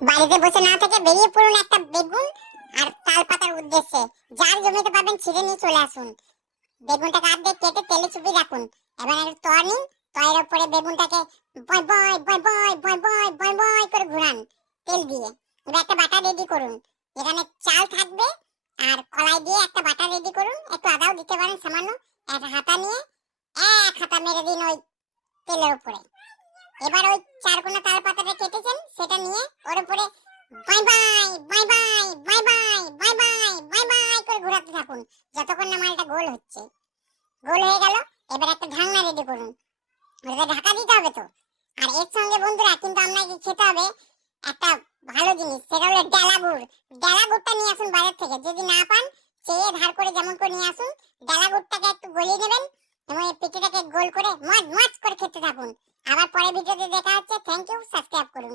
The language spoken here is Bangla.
বাড়িতে বসে না থেকে বেরিয়ে পড়ুন একটা বেগুন আর তাল পাতার উদ্দেশ্যে। যার জমিতে পাবেন ছিঁড়ে নিয়ে চলে আসুন। বেগুনটা কাটতে কেটে তেলে চুপিয়ে রাখুন। এবার একটা তয় নিন, তয়ের উপরে বেগুনটাকে বয় বয় বয় বয় বয় বয় বয় বয় করে ঘুরান তেল দিয়ে। এবার একটা বাটা রেডি করুন। এখানে চাল থাকবে আর কলাই দিয়ে একটা বাটা রেডি করুন। একটু আদাও দিতে পারেন সামান্য। একটা হাতা নিয়ে এক হাতা মেরে দিন ওই তেলের উপরে। এবার ওই চারকোনা তাল পাতাটা কেটেছেন সেটা নিয়ে ওর উপরে bye bye bye bye bye bye bye bye bye bye করে ঘোরাতে থাকুন যতক্ষণ না মালটা গোল হচ্ছে। গোল হয়ে গেল। এবার একটা ঢাকনা রেডি করুন। ওটা ঢাকা দিতে হবে তো। আর এর সঙ্গে বন্ধুরা কিন্তু আপনাকে খেতে হবে একটা ভালো জিনিস, সেটা হলো ডালা গুড়। ডালা গুড়টা নিয়ে আসুন বাজার থেকে। যদি না পান চেয়ে ধার করে যেমন করে নিয়ে আসুন। ডালা গুড়টাকে একটু গলিয়ে নেবেন এবং এই পিঠেটাকে গোল করে মজ মজ করে খেতে থাকুন। আবার পরের ভিডিওতে দেখা হচ্ছে। থ্যাংক ইউ, সাবস্ক্রাইব করুন।